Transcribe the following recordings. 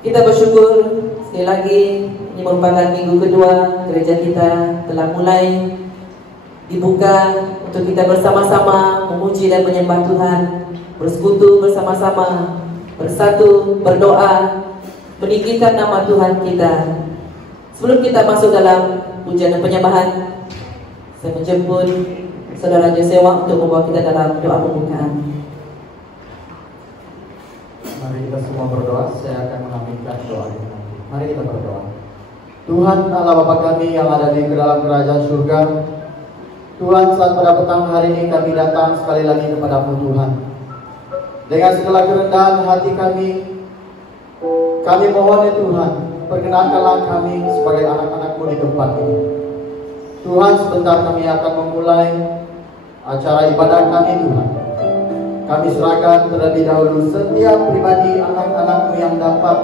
Kita bersyukur sekali lagi, ini merupakan minggu kedua gereja kita telah mulai dibuka untuk kita bersama-sama memuji dan menyembah Tuhan, bersekutu bersama-sama, bersatu, berdoa, meninggikan nama Tuhan kita. Sebelum kita masuk dalam pujian dan penyembahan, saya menjemput Saudara Josewa untuk membawa kita dalam doa pembukaan. Mari kita semua berdoa. Saya akan mengaminkan doa ini. Mari kita berdoa. Tuhan Allah Bapa kami yang ada di dalam kerajaan surga, Tuhan, saat pada petang hari ini kami datang sekali lagi kepada-Mu Tuhan. Dengan segala kerendahan hati kami mohon ya Tuhan, perkenankanlah kami sebagai anak-anak-Mu di tempat ini. Tuhan, sebentar kami akan memulai acara ibadah kami Tuhan. Kami serahkan terlebih dahulu setiap pribadi anak-anak-Mu yang dapat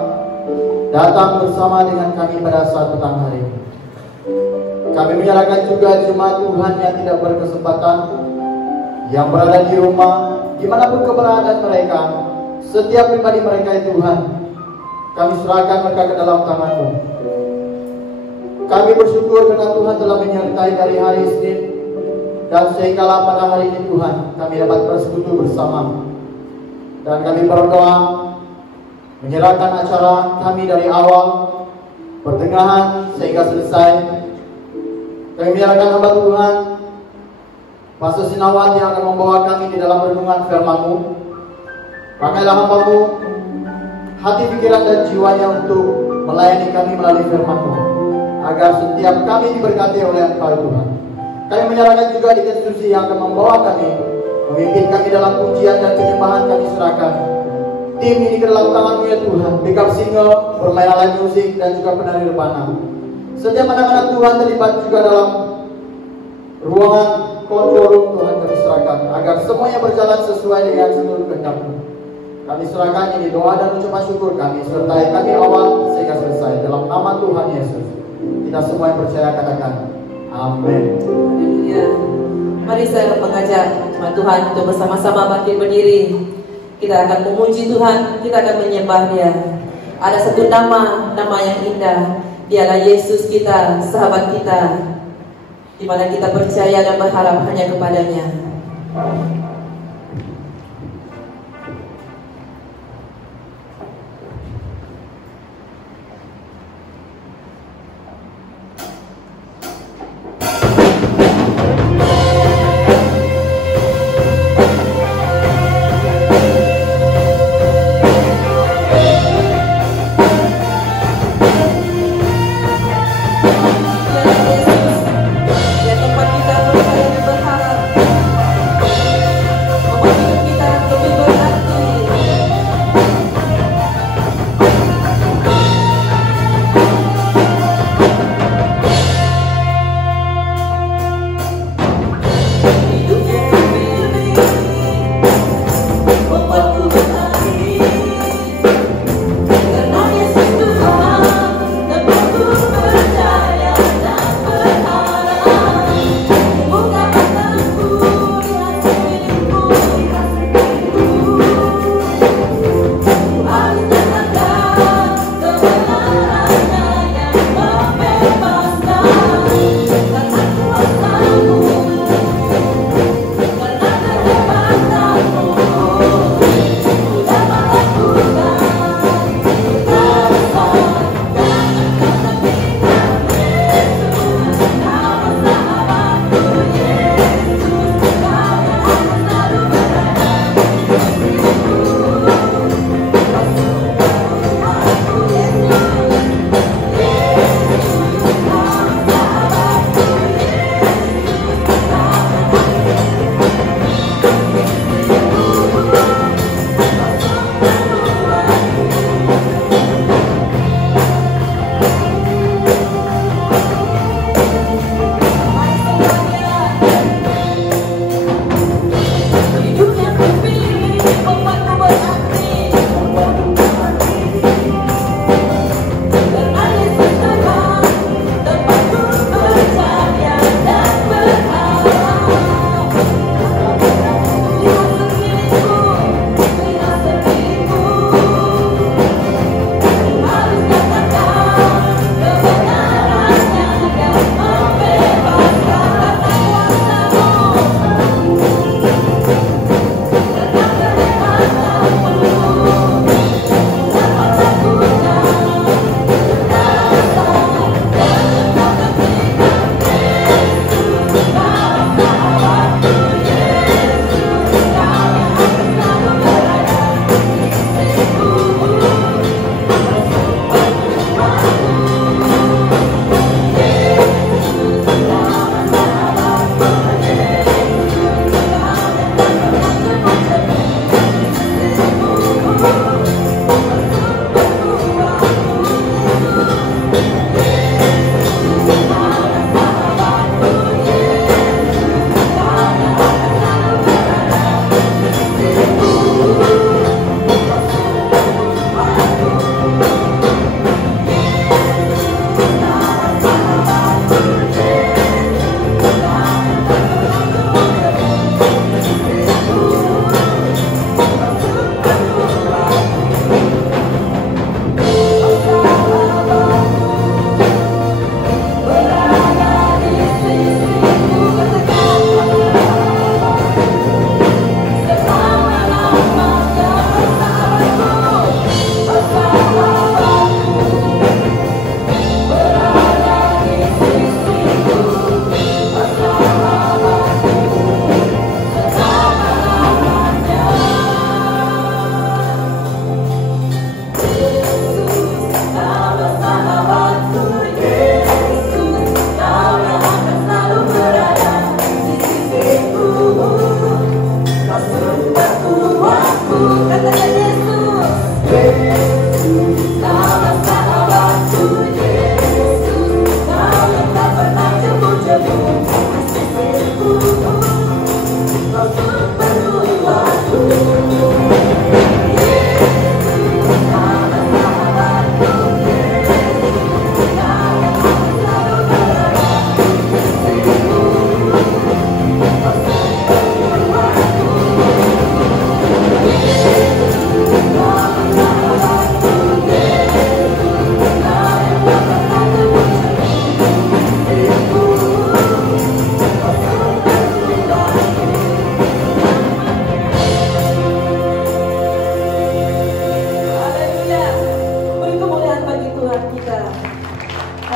datang bersama dengan kami pada saat petang hari ini. Kami menyerahkan juga jemaat Tuhan yang tidak berkesempatan, yang berada di rumah, dimanapun keberadaan mereka, setiap pribadi mereka ya Tuhan, kami serahkan mereka ke dalam tangan-Mu. Kami bersyukur karena Tuhan telah menyertai dari hari Senin, dan sehinggalah pada hari ini Tuhan kami dapat bersekutu bersama. Dan kami berdoa menyerahkan acara kami dari awal pertengahan sehingga selesai. Kami menyerahkan hamba Tuhan Pastor Sinawat yang akan membawa kami di dalam renungan firman-Mu. Pakailah hamba-Mu hati, pikiran dan jiwanya untuk melayani kami melalui firman-Mu, agar setiap kami diberkati oleh Engkau Tuhan. Kami menyerahkan juga di institusi yang akan membawa kami, memimpin kami dalam pujian dan penyembahan. Kami serahkan tim ini ke dalam tangan-Mu ya Tuhan. Backup singer, bermain alat musik, dan juga penari rebana. Setiap anak-anak Tuhan terlibat juga dalam ruangan control room Tuhan kami serahkan, agar semuanya berjalan sesuai dengan seluruh kehendak-Mu. Kami serahkan ini doa dan ucapan syukur kami, sertai kami awal sehingga selesai. Dalam nama Tuhan Yesus, kita semua yang percaya katakan amin. Haleluya. Mari saya mengajak jemaat Tuhan untuk bersama-sama bangkit berdiri. Kita akan memuji Tuhan, kita akan menyembah Dia. Ada satu nama yang indah, Dialah Yesus kita, sahabat kita, di mana kita percaya dan berharap hanya kepada-Nya. Ya tempat kita percaya dan berharap.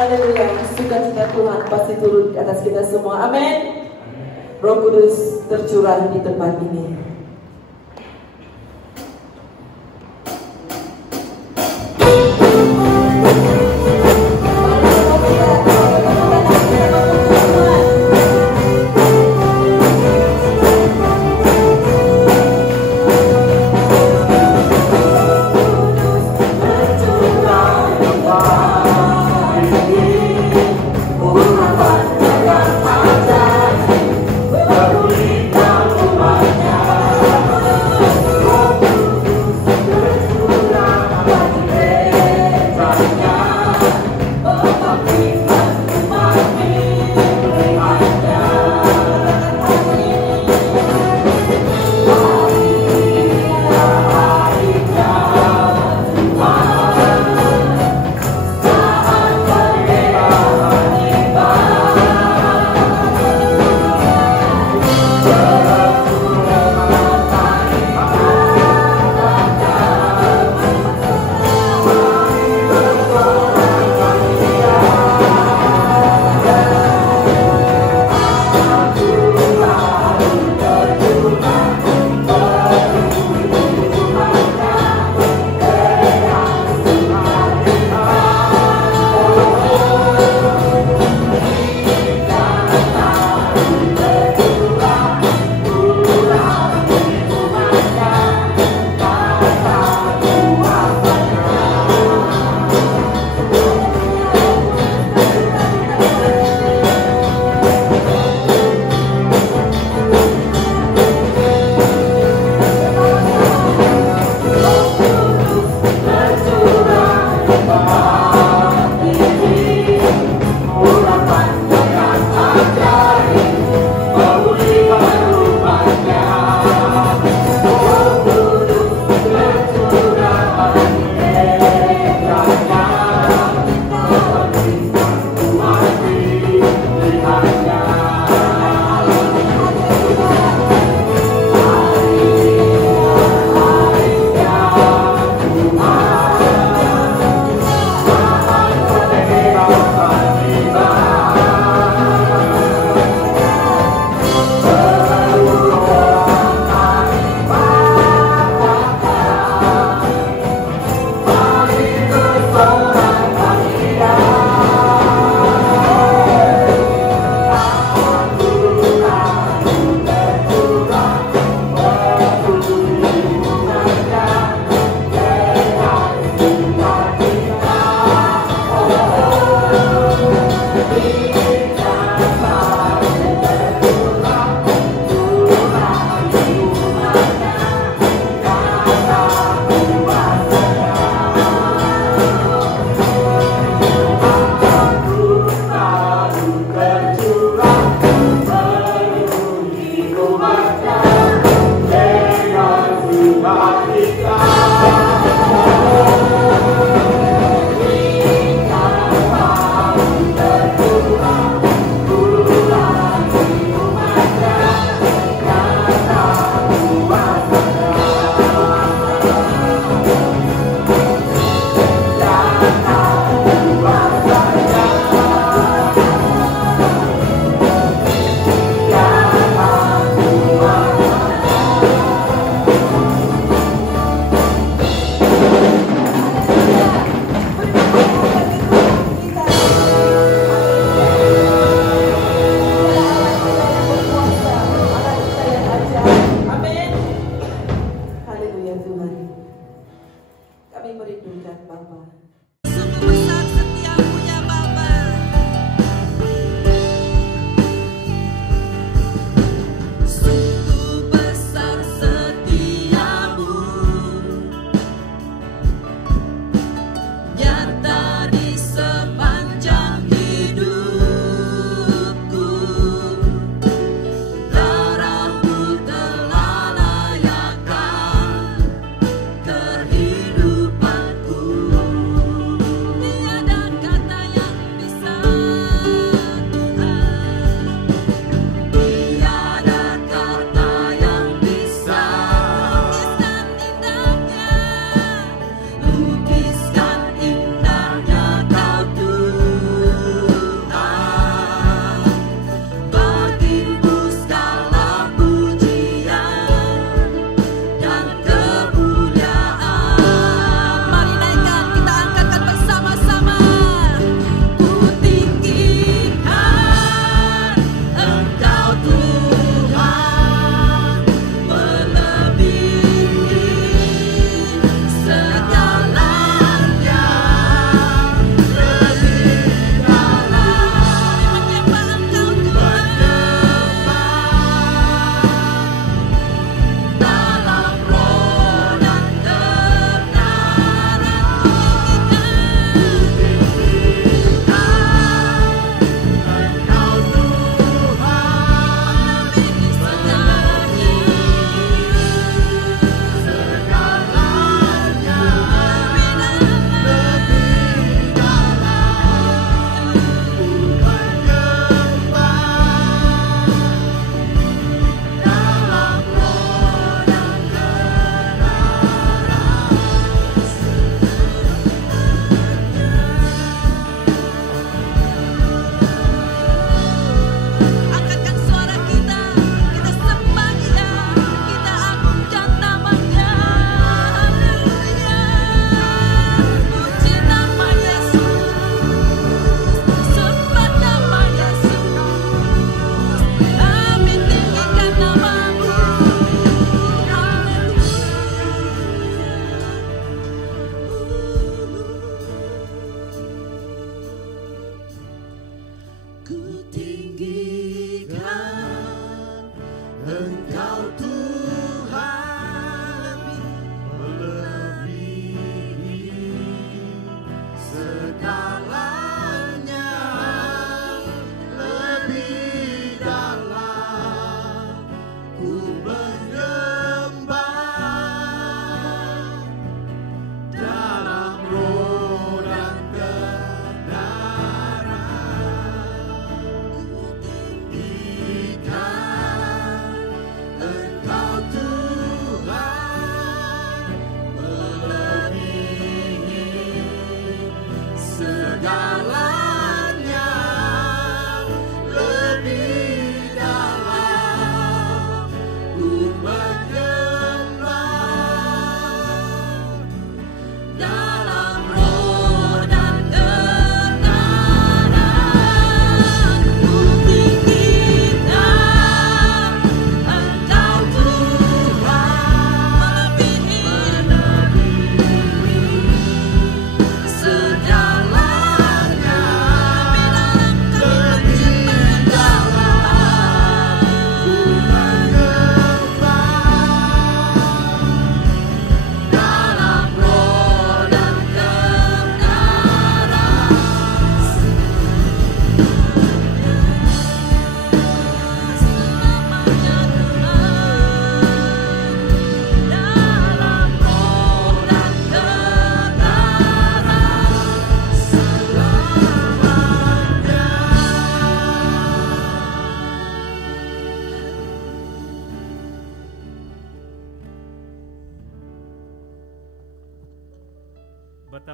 Haleluya. Sukacita Tuhan pasti turun di atas kita semua. Amin. Roh Kudus tercurah di tempat ini. Berikan umatnya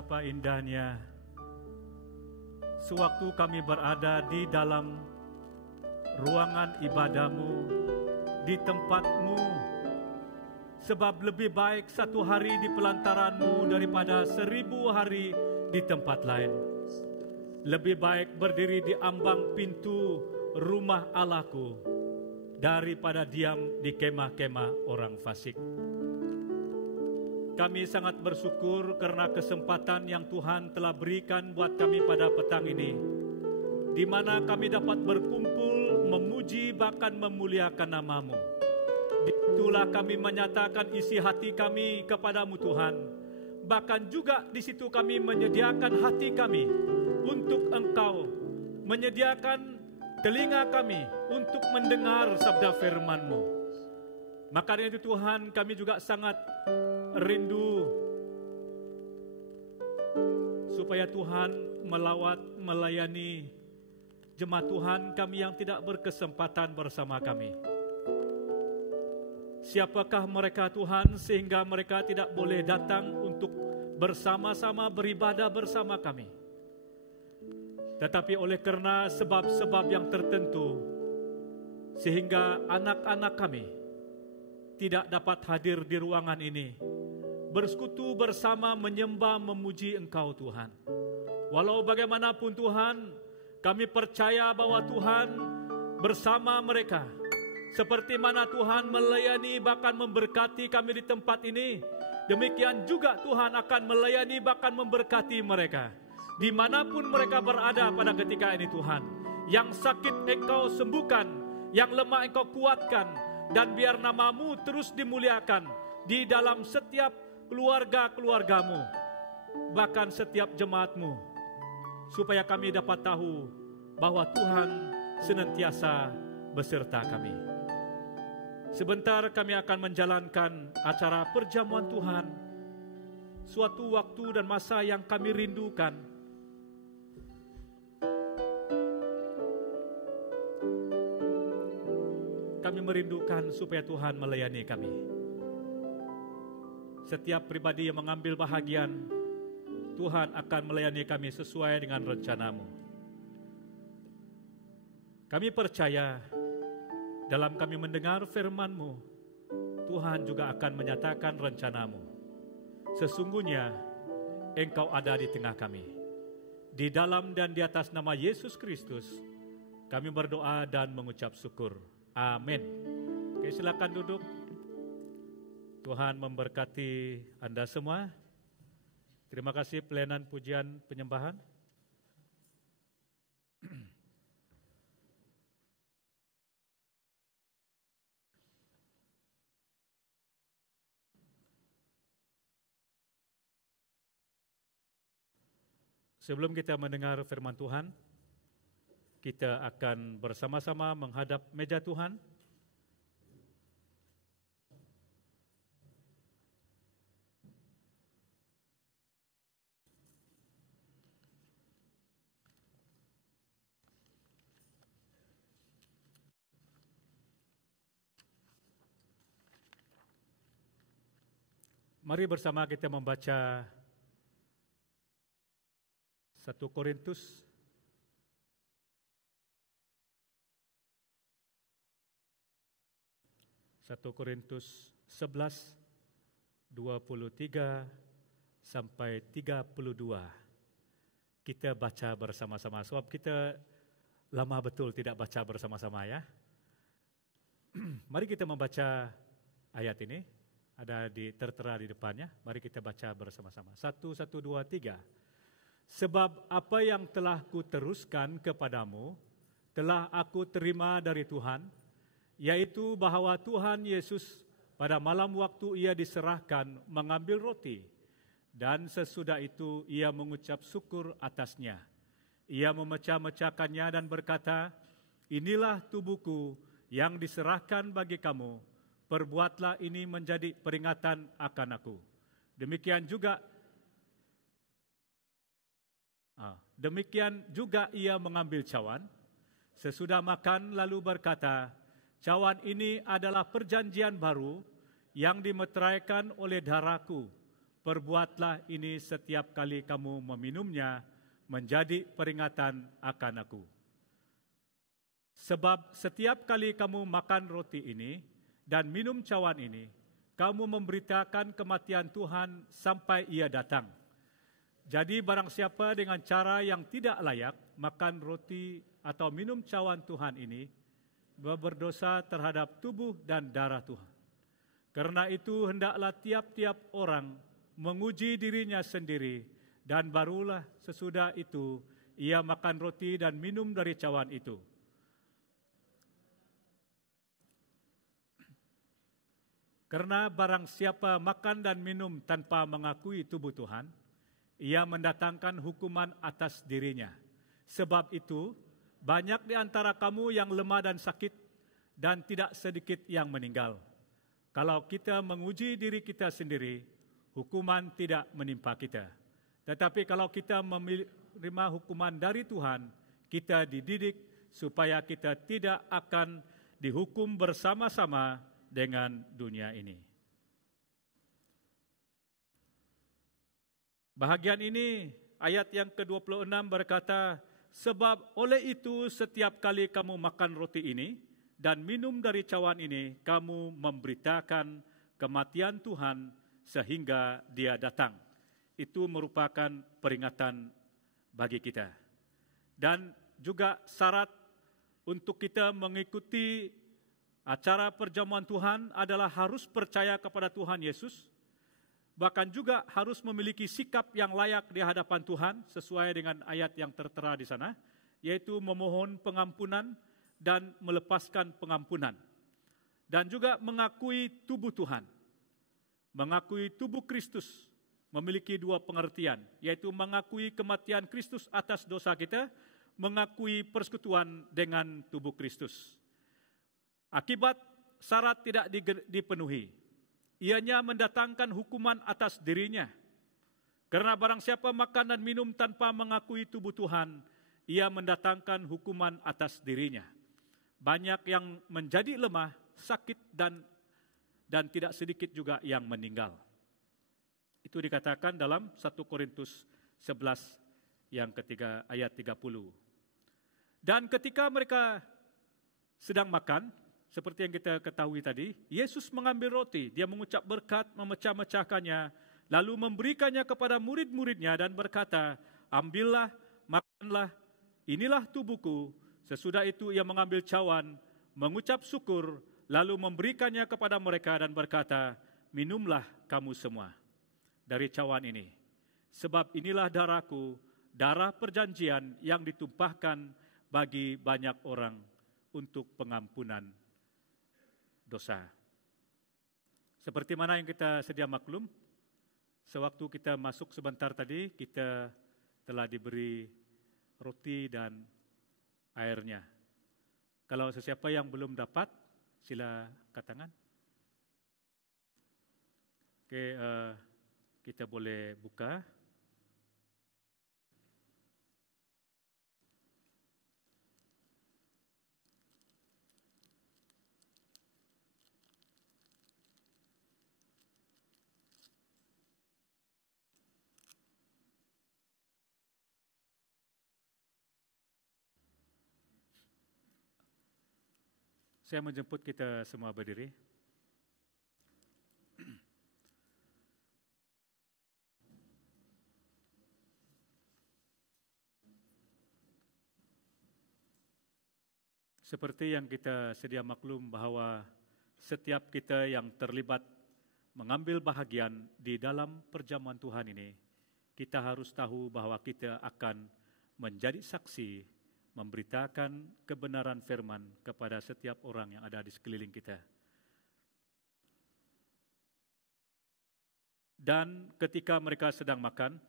Betapa indahnya sewaktu kami berada di dalam ruangan ibadah-Mu, di tempat-Mu, sebab lebih baik satu hari di pelantaran-Mu daripada 1000 hari di tempat lain. Lebih baik berdiri di ambang pintu rumah Allahku daripada diam di kemah-kemah orang fasik. Kami sangat bersyukur karena kesempatan yang Tuhan telah berikan buat kami pada petang ini, di mana kami dapat berkumpul, memuji bahkan memuliakan nama-Mu. Itulah kami menyatakan isi hati kami kepadamu Tuhan. Bahkan juga di situ kami menyediakan hati kami untuk Engkau, menyediakan telinga kami untuk mendengar sabda firman-Mu. Maka dari itu Tuhan, kami juga sangat rindu supaya Tuhan melayani jemaat Tuhan kami yang tidak berkesempatan bersama kami. Siapakah mereka Tuhan sehingga mereka tidak boleh datang untuk bersama-sama beribadah bersama kami? Tetapi oleh karena sebab-sebab yang tertentu, sehingga anak-anak kami tidak dapat hadir di ruangan ini, bersekutu bersama menyembah memuji Engkau Tuhan. Walau bagaimanapun Tuhan, kami percaya bahwa Tuhan bersama mereka. Seperti mana Tuhan melayani bahkan memberkati kami di tempat ini, demikian juga Tuhan akan melayani bahkan memberkati mereka. Dimanapun mereka berada pada ketika ini Tuhan. Yang sakit Engkau sembuhkan, yang lemah Engkau kuatkan, dan biar nama-Mu terus dimuliakan di dalam setiap keluarga-keluarga-Mu, bahkan setiap jemaat-Mu, supaya kami dapat tahu bahwa Tuhan senantiasa beserta kami. Sebentar kami akan menjalankan acara perjamuan Tuhan, suatu waktu dan masa yang kami rindukan. Kami merindukan supaya Tuhan melayani kami. Setiap pribadi yang mengambil bahagian, Tuhan akan melayani kami sesuai dengan rencana-Mu. Kami percaya dalam kami mendengar firman-Mu, Tuhan juga akan menyatakan rencana-Mu. Sesungguhnya Engkau ada di tengah kami. Di dalam dan di atas nama Yesus Kristus, kami berdoa dan mengucap syukur. Amin. Oke, silakan duduk. Tuhan memberkati Anda semua. Terima kasih pelayanan pujian penyembahan. Sebelum kita mendengar firman Tuhan, kita akan bersama-sama menghadap meja Tuhan. Mari bersama kita membaca 1 Korintus 11, 23 sampai 32. Kita baca bersama-sama, sebab kita lama betul tidak baca bersama-sama ya. Mari kita membaca ayat ini, ada tertera di depannya. Mari kita baca bersama-sama. 1, 2, 3. Sebab apa yang telah kuteruskan kepadamu, telah aku terima dari Tuhan, yaitu bahwa Tuhan Yesus pada malam waktu ia diserahkan mengambil roti, dan sesudah itu ia mengucap syukur atasnya. Ia memecah-mecahkannya dan berkata, inilah tubuhku yang diserahkan bagi kamu, perbuatlah ini menjadi peringatan akan aku. Demikian juga ia mengambil cawan, sesudah makan lalu berkata, cawan ini adalah perjanjian baru yang dimeteraikan oleh darahku. perbuatlah ini setiap kali kamu meminumnya, menjadi peringatan akan aku. Sebab setiap kali kamu makan roti ini dan minum cawan ini, kamu memberitakan kematian Tuhan sampai ia datang. Jadi barang siapa dengan cara yang tidak layak makan roti atau minum cawan Tuhan ini, berdosa terhadap tubuh dan darah Tuhan. Karena itu hendaklah tiap-tiap orang menguji dirinya sendiri, dan barulah sesudah itu ia makan roti dan minum dari cawan itu. Karena barang siapa makan dan minum tanpa mengakui tubuh Tuhan, ia mendatangkan hukuman atas dirinya. Sebab itu, banyak di antara kamu yang lemah dan sakit, dan tidak sedikit yang meninggal. Kalau kita menguji diri kita sendiri, hukuman tidak menimpa kita. Tetapi kalau kita menerima hukuman dari Tuhan, kita dididik supaya kita tidak akan dihukum bersama-sama dengan dunia ini. Bahagian ini, ayat yang ke-26 berkata, sebab oleh itu setiap kali kamu makan roti ini dan minum dari cawan ini, kamu memberitakan kematian Tuhan sehingga dia datang. Itu merupakan peringatan bagi kita. Dan juga syarat untuk kita mengikuti acara perjamuan Tuhan adalah harus percaya kepada Tuhan Yesus, bahkan juga harus memiliki sikap yang layak di hadapan Tuhan sesuai dengan ayat yang tertera di sana, yaitu memohon pengampunan dan melepaskan pengampunan. Dan juga mengakui tubuh Tuhan, mengakui tubuh Kristus, memiliki dua pengertian, yaitu mengakui kematian Kristus atas dosa kita, mengakui persekutuan dengan tubuh Kristus. Akibat syarat tidak dipenuhi, ianya mendatangkan hukuman atas dirinya. Karena barang siapa makan dan minum tanpa mengakui tubuh Tuhan, ia mendatangkan hukuman atas dirinya. Banyak yang menjadi lemah, sakit, dan tidak sedikit juga yang meninggal. Itu dikatakan dalam 1 Korintus 11 yang ketiga ayat 30. Dan ketika mereka sedang makan, seperti yang kita ketahui tadi, Yesus mengambil roti, dia mengucap berkat, memecah-mecahkannya, lalu memberikannya kepada murid-muridnya dan berkata, ambillah, makanlah, inilah tubuhku. Sesudah itu ia mengambil cawan, mengucap syukur, lalu memberikannya kepada mereka dan berkata, minumlah kamu semua dari cawan ini. Sebab inilah darahku, darah perjanjian yang ditumpahkan bagi banyak orang untuk pengampunan dosa. Seperti mana yang kita sedia maklum, sewaktu kita masuk sebentar tadi, kita telah diberi roti dan airnya. Kalau sesiapa yang belum dapat, sila katakan. Oke, kita boleh buka. Saya menjemput kita semua berdiri. Seperti yang kita sedia maklum bahwa setiap kita yang terlibat mengambil bahagian di dalam perjamuan Tuhan ini, kita harus tahu bahwa kita akan menjadi saksi, memberitakan kebenaran firman kepada setiap orang yang ada di sekeliling kita. Dan ketika mereka sedang makan,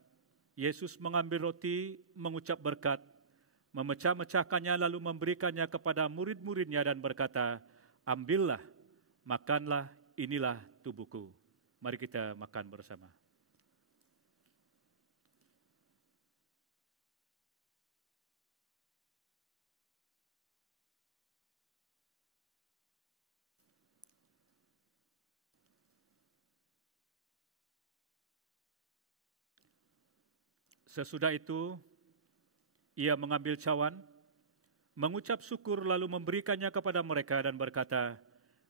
Yesus mengambil roti, mengucap berkat, memecah-mecahkannya lalu memberikannya kepada murid-muridnya dan berkata, ambillah, makanlah, inilah tubuhku. Mari kita makan bersama. Sesudah itu, ia mengambil cawan, mengucap syukur lalu memberikannya kepada mereka dan berkata,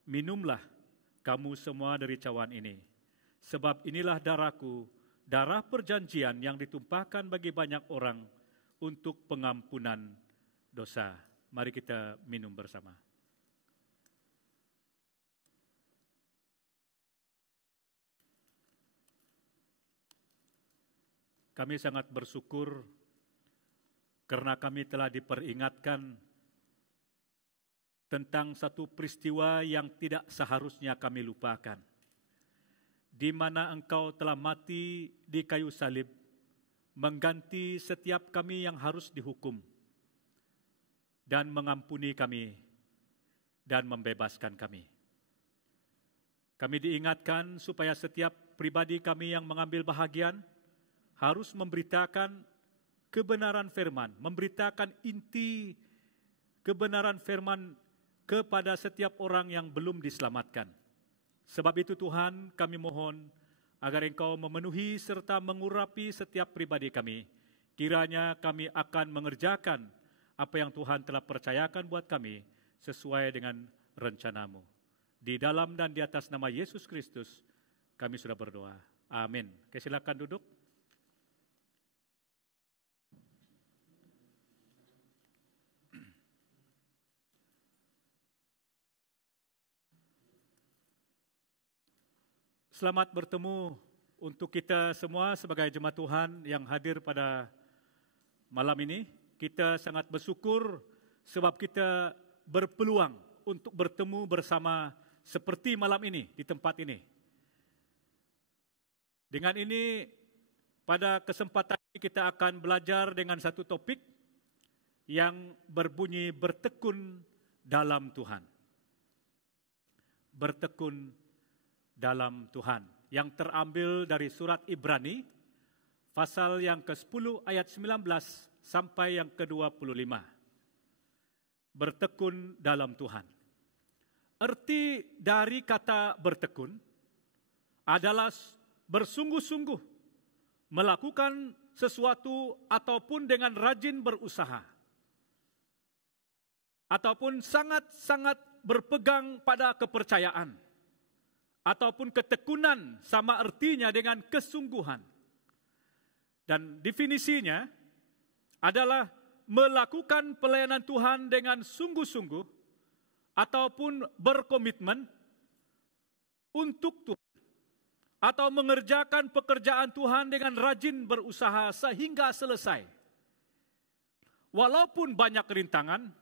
"Minumlah kamu semua dari cawan ini, sebab inilah darahku, darah perjanjian yang ditumpahkan bagi banyak orang untuk pengampunan dosa." Mari kita minum bersama. Kami sangat bersyukur karena kami telah diperingatkan tentang satu peristiwa yang tidak seharusnya kami lupakan, di mana Engkau telah mati di kayu salib, mengganti setiap kami yang harus dihukum, dan mengampuni kami, dan membebaskan kami. Kami diingatkan supaya setiap pribadi kami yang mengambil bahagian harus memberitakan kebenaran firman, memberitakan inti kebenaran firman kepada setiap orang yang belum diselamatkan. Sebab itu Tuhan, kami mohon agar Engkau memenuhi serta mengurapi setiap pribadi kami. Kiranya kami akan mengerjakan apa yang Tuhan telah percayakan buat kami sesuai dengan rencana-Mu. Di dalam dan di atas nama Yesus Kristus kami sudah berdoa. Amin. Silakan duduk. Selamat bertemu untuk kita semua sebagai jemaat Tuhan yang hadir pada malam ini. Kita sangat bersyukur sebab kita berpeluang untuk bertemu bersama seperti malam ini di tempat ini. Dengan ini, pada kesempatan ini kita akan belajar dengan satu topik yang berbunyi bertekun dalam Tuhan. Bertekun dalam Tuhan, yang terambil dari surat Ibrani, pasal yang ke-10 ayat 19 sampai yang ke-25. Bertekun dalam Tuhan. Arti dari kata bertekun adalah bersungguh-sungguh melakukan sesuatu ataupun dengan rajin berusaha, ataupun sangat-sangat berpegang pada kepercayaan, ataupun ketekunan sama artinya dengan kesungguhan. Dan definisinya adalah melakukan pelayanan Tuhan dengan sungguh-sungguh ataupun berkomitmen untuk Tuhan, atau mengerjakan pekerjaan Tuhan dengan rajin berusaha sehingga selesai. Walaupun banyak rintangan,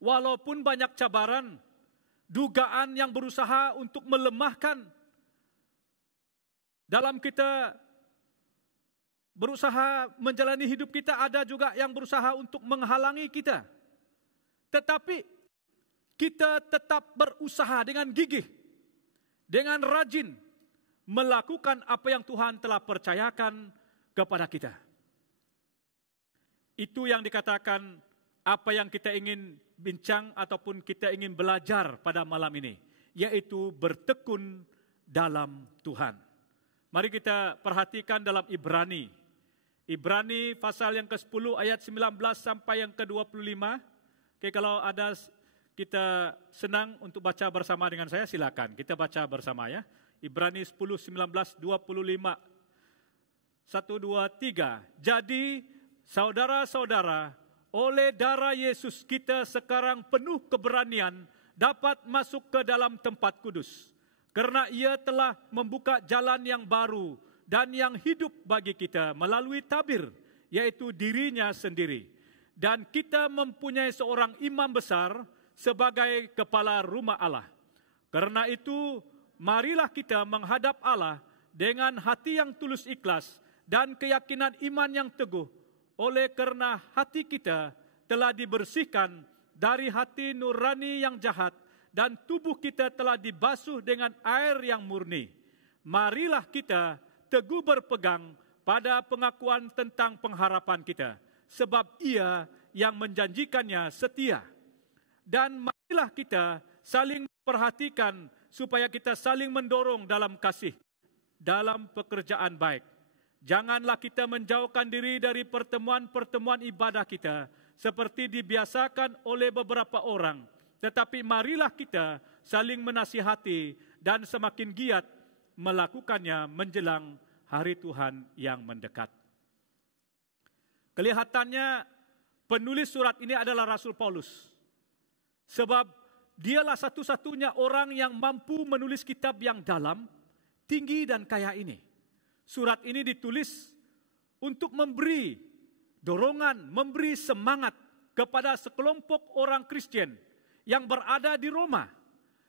walaupun banyak cabaran, dugaan yang berusaha untuk melemahkan dalam kita berusaha menjalani hidup kita, ada juga yang berusaha untuk menghalangi kita. Tetapi kita tetap berusaha dengan gigih, dengan rajin melakukan apa yang Tuhan telah percayakan kepada kita. Itu yang dikatakan apa yang kita ingin bincang ataupun kita ingin belajar pada malam ini, yaitu bertekun dalam Tuhan. Mari kita perhatikan dalam Ibrani. Ibrani pasal yang ke-10 ayat 19 sampai yang ke-25. Oke, kalau ada kita senang untuk baca bersama dengan saya, silakan. Kita baca bersama ya. Ibrani 10, 19, 25. 1, 2, 3. Jadi, saudara-saudara, oleh darah Yesus kita sekarang penuh keberanian dapat masuk ke dalam tempat kudus. Karena ia telah membuka jalan yang baru dan yang hidup bagi kita melalui tabir, yaitu dirinya sendiri. Dan kita mempunyai seorang imam besar sebagai kepala rumah Allah. Karena itu, marilah kita menghadap Allah dengan hati yang tulus ikhlas dan keyakinan iman yang teguh, oleh karena hati kita telah dibersihkan dari hati nurani yang jahat dan tubuh kita telah dibasuh dengan air yang murni. Marilah kita teguh berpegang pada pengakuan tentang pengharapan kita, sebab Ia yang menjanjikannya setia. Dan marilah kita saling perhatikan supaya kita saling mendorong dalam kasih, dalam pekerjaan baik. Janganlah kita menjauhkan diri dari pertemuan-pertemuan ibadah kita seperti dibiasakan oleh beberapa orang. Tetapi marilah kita saling menasihati dan semakin giat melakukannya menjelang hari Tuhan yang mendekat. Kelihatannya penulis surat ini adalah Rasul Paulus. Sebab dialah satu-satunya orang yang mampu menulis kitab yang dalam, tinggi dan kaya ini. Surat ini ditulis untuk memberi dorongan, memberi semangat kepada sekelompok orang Kristen yang berada di Roma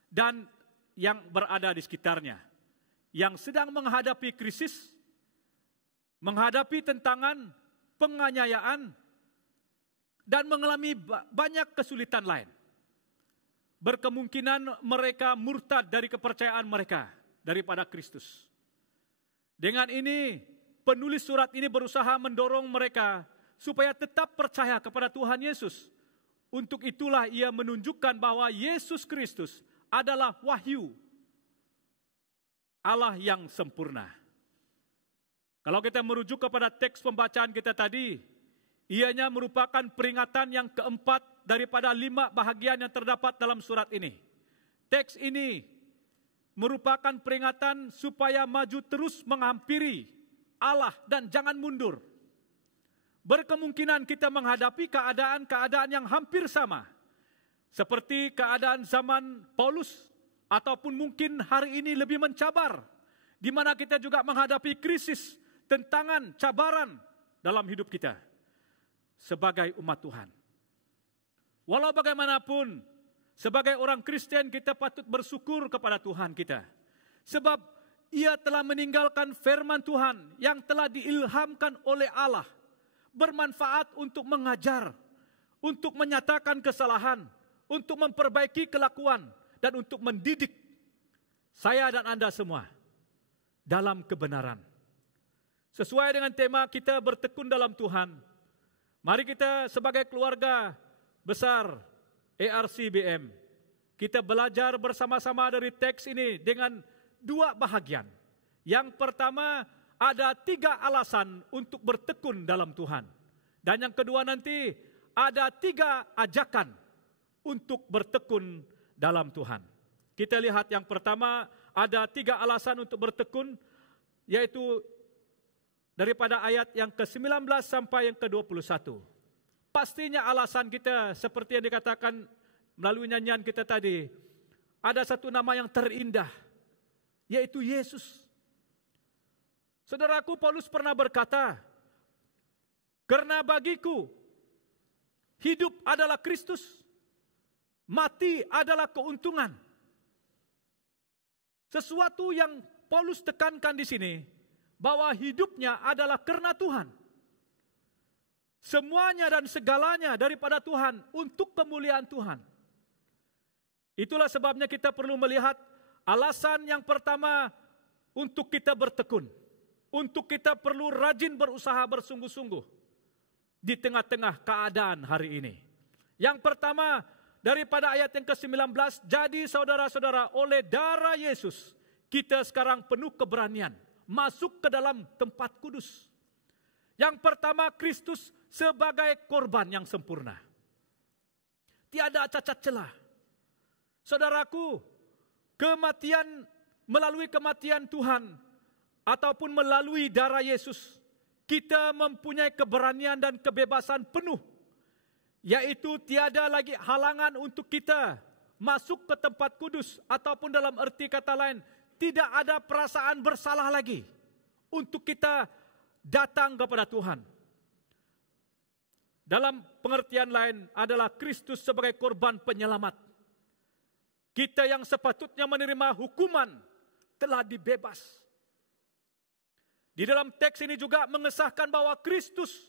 dan yang berada di sekitarnya, yang sedang menghadapi krisis, menghadapi tentangan, penganiayaan, dan mengalami banyak kesulitan lain. Berkemungkinan mereka murtad dari kepercayaan mereka daripada Kristus. Dengan ini, penulis surat ini berusaha mendorong mereka supaya tetap percaya kepada Tuhan Yesus. Untuk itulah ia menunjukkan bahwa Yesus Kristus adalah wahyu Allah yang sempurna. Kalau kita merujuk kepada teks pembacaan kita tadi, ianya merupakan peringatan yang keempat daripada 5 bahagian yang terdapat dalam surat ini. Teks ini merupakan peringatan supaya maju terus menghampiri Allah dan jangan mundur. Berkemungkinan kita menghadapi keadaan-keadaan yang hampir sama, seperti keadaan zaman Paulus, ataupun mungkin hari ini lebih mencabar, di mana kita juga menghadapi krisis, tentangan, cabaran dalam hidup kita sebagai umat Tuhan. Walau bagaimanapun, sebagai orang Kristen kita patut bersyukur kepada Tuhan kita. Sebab Ia telah meninggalkan firman Tuhan yang telah diilhamkan oleh Allah. Bermanfaat untuk mengajar, untuk menyatakan kesalahan, untuk memperbaiki kelakuan, dan untuk mendidik saya dan Anda semua dalam kebenaran. Sesuai dengan tema kita bertekun dalam Tuhan, mari kita sebagai keluarga besar ARCBM, kita belajar bersama-sama dari teks ini dengan 2 bahagian. Yang pertama, ada 3 alasan untuk bertekun dalam Tuhan. Dan yang kedua nanti, ada 3 ajakan untuk bertekun dalam Tuhan. Kita lihat yang pertama, ada 3 alasan untuk bertekun, yaitu daripada ayat yang ke-19 sampai yang ke-21. Pastinya alasan kita seperti yang dikatakan melalui nyanyian kita tadi, ada satu nama yang terindah, yaitu Yesus. Saudaraku, Paulus pernah berkata, karena bagiku hidup adalah Kristus, mati adalah keuntungan. Sesuatu yang Paulus tekankan di sini, bahwa hidupnya adalah karena Tuhan. Semuanya dan segalanya daripada Tuhan untuk kemuliaan Tuhan. Itulah sebabnya kita perlu melihat alasan yang pertama untuk kita bertekun. Untuk kita perlu rajin berusaha bersungguh-sungguh di tengah-tengah keadaan hari ini. Yang pertama daripada ayat yang ke-19, jadi saudara-saudara, oleh darah Yesus kita sekarang penuh keberanian masuk ke dalam tempat kudus. Yang pertama, Kristus sebagai korban yang sempurna. Tiada cacat celah. Saudaraku, kematian melalui kematian Tuhan ataupun melalui darah Yesus, kita mempunyai keberanian dan kebebasan penuh, yaitu tiada lagi halangan untuk kita masuk ke tempat kudus, ataupun dalam arti kata lain, tidak ada perasaan bersalah lagi untuk kita datang kepada Tuhan. Dalam pengertian lain adalah Kristus sebagai korban penyelamat. Kita yang sepatutnya menerima hukuman telah dibebas. Di dalam teks ini juga mengesahkan bahwa Kristus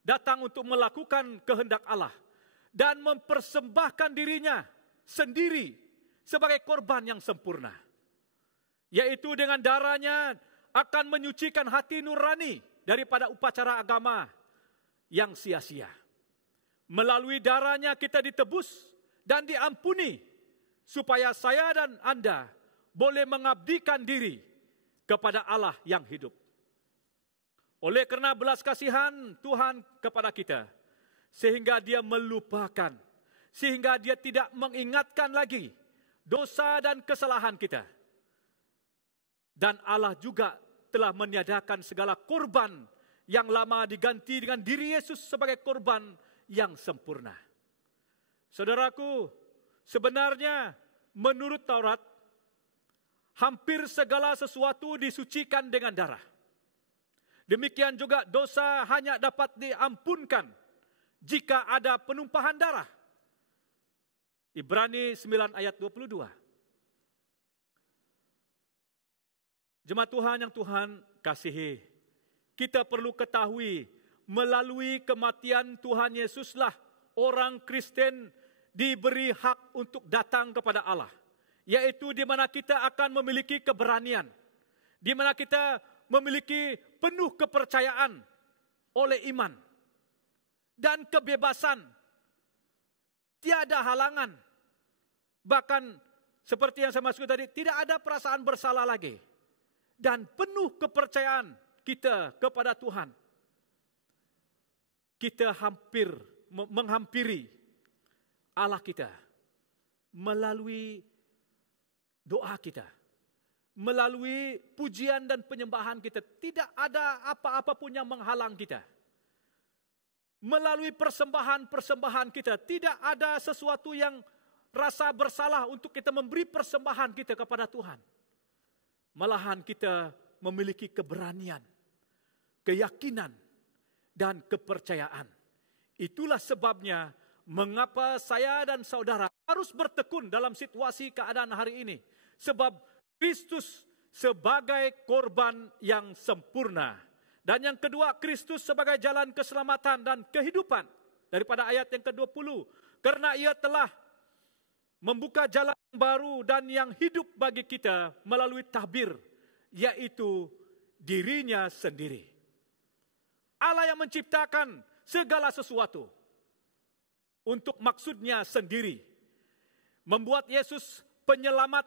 datang untuk melakukan kehendak Allah dan mempersembahkan dirinya sendiri sebagai korban yang sempurna. Yaitu dengan darahnya akan menyucikan hati nurani daripada upacara agama yang sia-sia. Melalui darahnya kita ditebus dan diampuni, supaya saya dan Anda boleh mengabdikan diri kepada Allah yang hidup. Oleh kerana belas kasihan Tuhan kepada kita, sehingga dia melupakan, sehingga dia tidak mengingatkan lagi dosa dan kesalahan kita. Dan Allah juga telah meniadakan segala korban yang lama diganti dengan diri Yesus sebagai korban yang sempurna. Saudaraku, sebenarnya menurut Taurat, hampir segala sesuatu disucikan dengan darah. Demikian juga dosa hanya dapat diampunkan jika ada penumpahan darah. Ibrani 9 ayat 22. Jemaat Tuhan yang Tuhan kasihi, kita perlu ketahui melalui kematian Tuhan Yesuslah orang Kristen diberi hak untuk datang kepada Allah. Yaitu di mana kita akan memiliki keberanian, di mana kita memiliki penuh kepercayaan oleh iman dan kebebasan. Tiada halangan. Bahkan seperti yang saya maksud tadi, tidak ada perasaan bersalah lagi. Dan penuh kepercayaan kita kepada Tuhan. Kita menghampiri Allah kita melalui doa kita, melalui pujian dan penyembahan kita. Tidak ada apa-apa pun yang menghalang kita. Melalui persembahan-persembahan kita, tidak ada sesuatu yang rasa bersalah untuk kita memberi persembahan kita kepada Tuhan. Malahan kita memiliki keberanian, keyakinan, dan kepercayaan. Itulah sebabnya mengapa saya dan saudara harus bertekun dalam situasi keadaan hari ini. Sebab Kristus sebagai korban yang sempurna. Dan yang kedua, Kristus sebagai jalan keselamatan dan kehidupan. Daripada ayat yang ke-20. Karena ia telah membuka jalan baru dan yang hidup bagi kita melalui tabir, yaitu dirinya sendiri. Allah yang menciptakan segala sesuatu untuk maksudnya sendiri. Membuat Yesus penyelamat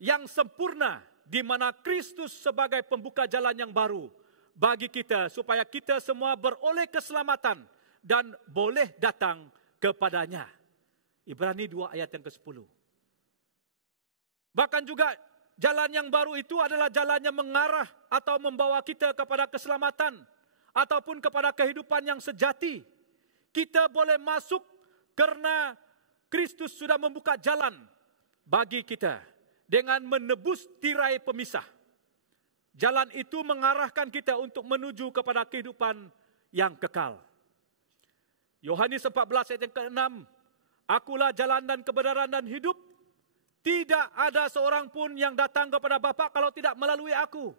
yang sempurna, di mana Kristus sebagai pembuka jalan yang baru bagi kita, supaya kita semua beroleh keselamatan dan boleh datang kepadanya. Ibrani 2 ayat yang ke-10. Bahkan juga jalan yang baru itu adalah jalan yang mengarah atau membawa kita kepada keselamatan ataupun kepada kehidupan yang sejati. Kita boleh masuk karena Kristus sudah membuka jalan bagi kita dengan menebus tirai pemisah. Jalan itu mengarahkan kita untuk menuju kepada kehidupan yang kekal. Yohanes 14 ayat yang ke-6. Akulah jalan dan kebenaran dan hidup. Tidak ada seorang pun yang datang kepada Bapa kalau tidak melalui aku.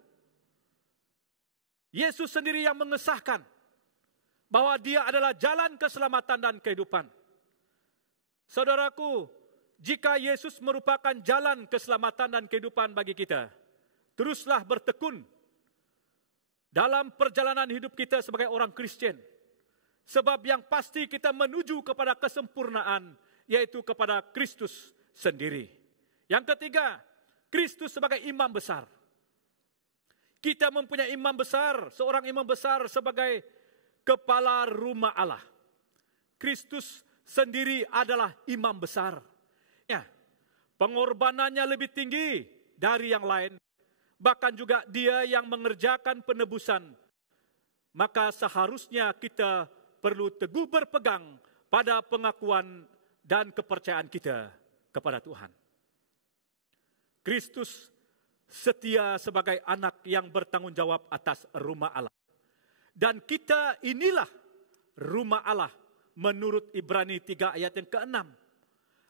Yesus sendiri yang mengesahkan bahwa dia adalah jalan keselamatan dan kehidupan. Saudaraku, jika Yesus merupakan jalan keselamatan dan kehidupan bagi kita, teruslah bertekun dalam perjalanan hidup kita sebagai orang Kristen. Sebab yang pasti kita menuju kepada kesempurnaan, yaitu kepada Kristus sendiri. Yang ketiga, Kristus sebagai imam besar. Kita mempunyai imam besar, seorang imam besar sebagai kepala rumah Allah. Kristus sendiri adalah imam besar. Ya, pengorbanannya lebih tinggi dari yang lain. Bahkan juga dia yang mengerjakan penebusan. Maka seharusnya kita perlu teguh berpegang pada pengakuan dan kepercayaan kita kepada Tuhan. Kristus setia sebagai anak yang bertanggung jawab atas rumah Allah. Dan kita inilah rumah Allah menurut Ibrani 3 ayat yang ke-6.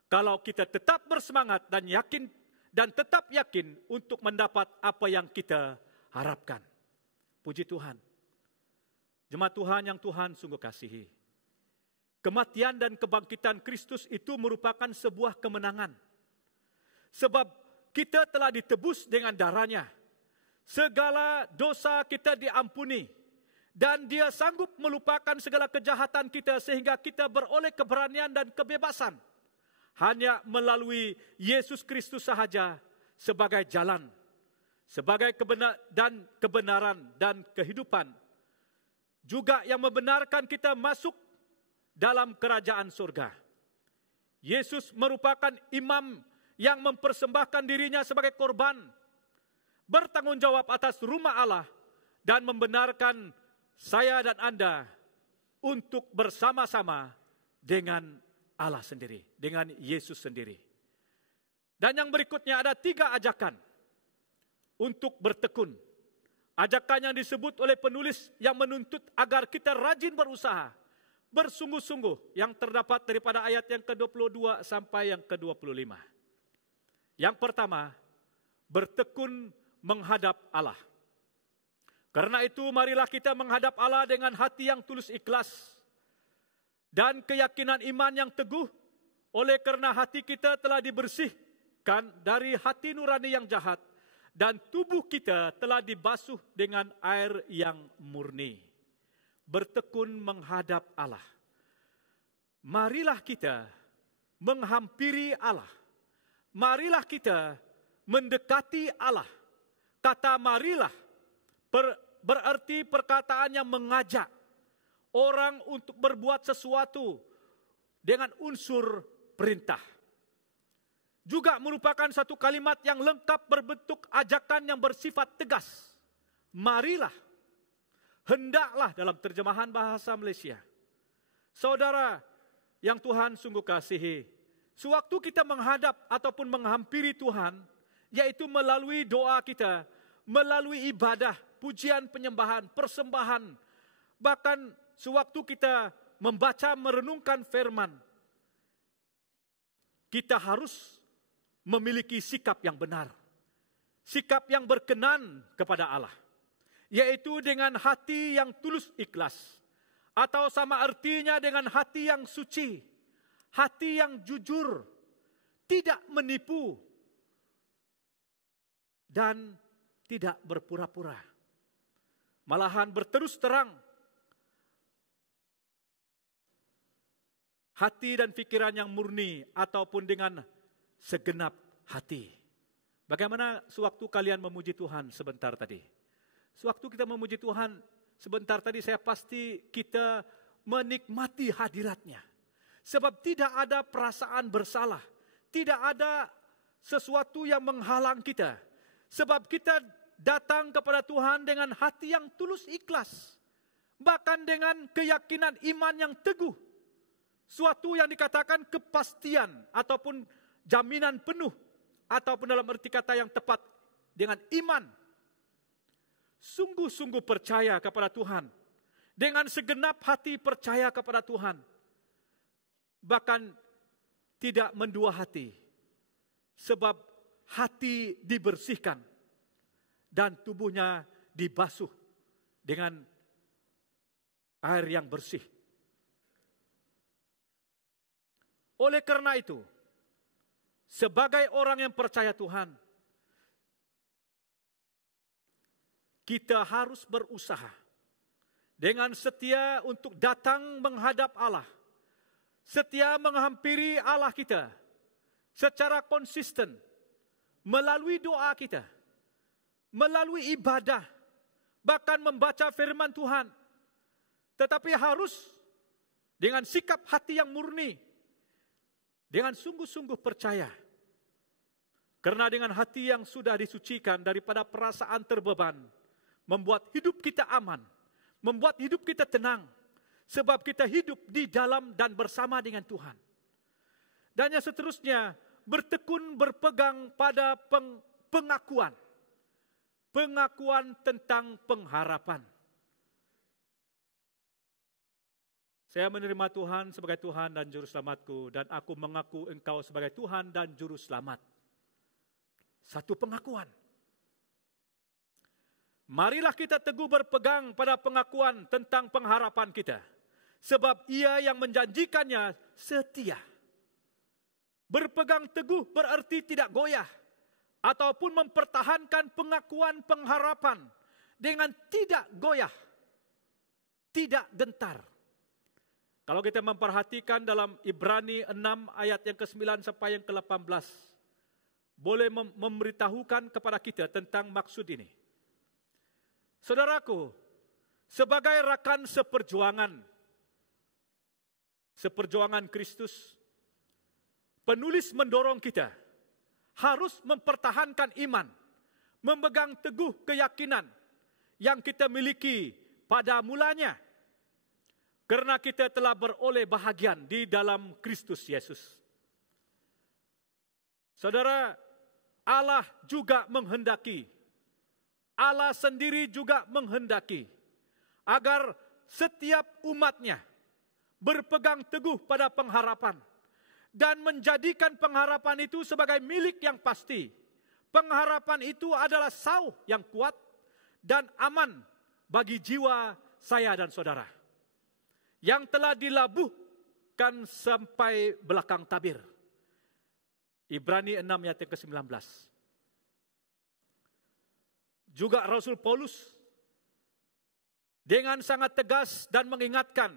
Kalau kita tetap bersemangat dan yakin dan tetap yakin untuk mendapat apa yang kita harapkan. Puji Tuhan. Jemaat Tuhan yang Tuhan sungguh kasihi. Kematian dan kebangkitan Kristus itu merupakan sebuah kemenangan. Sebab kita telah ditebus dengan darahnya. Segala dosa kita diampuni. Dan dia sanggup melupakan segala kejahatan kita sehingga kita beroleh keberanian dan kebebasan. Hanya melalui Yesus Kristus sahaja sebagai jalan, sebagai kebenaran dan kehidupan juga yang membenarkan kita masuk dalam kerajaan surga. Yesus merupakan imam yang mempersembahkan dirinya sebagai korban, bertanggung jawab atas rumah Allah, dan membenarkan saya dan Anda untuk bersama-sama dengan Allah sendiri, dengan Yesus sendiri. Dan yang berikutnya ada 3 ajakan untuk bertekun. Ajakan yang disebut oleh penulis yang menuntut agar kita rajin berusaha, bersungguh-sungguh, yang terdapat daripada ayat yang ke-22 sampai yang ke-25. Yang pertama, bertekun menghadap Allah. Karena itu marilah kita menghadap Allah dengan hati yang tulus ikhlas dan keyakinan iman yang teguh, oleh karena hati kita telah dibersihkan dari hati nurani yang jahat dan tubuh kita telah dibasuh dengan air yang murni. Bertekun menghadap Allah. Marilah kita menghampiri Allah. Marilah kita mendekati Allah. Kata marilah berarti perkataan yang mengajak orang untuk berbuat sesuatu dengan unsur perintah. Juga merupakan satu kalimat yang lengkap berbentuk ajakan yang bersifat tegas. Marilah, hendaklah dalam terjemahan bahasa Malaysia. Saudara yang Tuhan sungguh kasihi, sewaktu kita menghadap ataupun menghampiri Tuhan, yaitu melalui doa kita, melalui ibadah, pujian, penyembahan, persembahan, bahkan sewaktu kita membaca, merenungkan firman, kita harus memiliki sikap yang benar, sikap yang berkenan kepada Allah, yaitu dengan hati yang tulus ikhlas, atau sama artinya dengan hati yang suci, hati yang jujur, tidak menipu, dan tidak berpura-pura. Malahan berterus terang, hati dan pikiran yang murni, ataupun dengan segenap hati. Bagaimana sewaktu kalian memuji Tuhan sebentar tadi? Sewaktu kita memuji Tuhan sebentar tadi, saya pasti kita menikmati hadirat-Nya. Sebab tidak ada perasaan bersalah, tidak ada sesuatu yang menghalang kita. Sebab kita datang kepada Tuhan dengan hati yang tulus ikhlas, bahkan dengan keyakinan iman yang teguh. Suatu yang dikatakan kepastian ataupun jaminan penuh, ataupun dalam arti kata yang tepat dengan iman. Sungguh-sungguh percaya kepada Tuhan, dengan segenap hati percaya kepada Tuhan, bahkan tidak mendua hati, sebab hati dibersihkan dan tubuhnya dibasuh dengan air yang bersih. Oleh karena itu, sebagai orang yang percaya Tuhan, kita harus berusaha dengan setia untuk datang menghadap Allah, setia menghampiri Allah kita secara konsisten, melalui doa kita, melalui ibadah, bahkan membaca firman Tuhan. Tetapi harus dengan sikap hati yang murni, dengan sungguh-sungguh percaya. Karena dengan hati yang sudah disucikan daripada perasaan terbeban, membuat hidup kita aman, membuat hidup kita tenang, sebab kita hidup di dalam dan bersama dengan Tuhan. Dan yang seterusnya, bertekun berpegang pada pengakuan. Pengakuan tentang pengharapan. Saya menerima Tuhan sebagai Tuhan dan Juru Selamatku, dan aku mengaku Engkau sebagai Tuhan dan Juru Selamat. Satu pengakuan. Marilah kita teguh berpegang pada pengakuan tentang pengharapan kita, sebab Ia yang menjanjikannya setia. Berpegang teguh berarti tidak goyah, ataupun mempertahankan pengakuan pengharapan dengan tidak goyah, tidak gentar. Kalau kita memperhatikan dalam Ibrani 6 ayat yang ke-9 sampai yang ke-18, boleh memberitahukan kepada kita tentang maksud ini. Saudaraku, sebagai rakan seperjuangan Kristus, penulis mendorong kita harus mempertahankan iman, memegang teguh keyakinan yang kita miliki pada mulanya, karena kita telah beroleh bahagian di dalam Kristus Yesus. Saudara, Allah juga menghendaki, Allah sendiri juga menghendaki agar setiap umatnya berpegang teguh pada pengharapan dan menjadikan pengharapan itu sebagai milik yang pasti. Pengharapan itu adalah sauh yang kuat dan aman bagi jiwa saya dan saudara, yang telah dilabuhkan sampai belakang tabir. Ibrani 6 ayat yang ke-19. Juga Rasul Paulus dengan sangat tegas dan mengingatkan,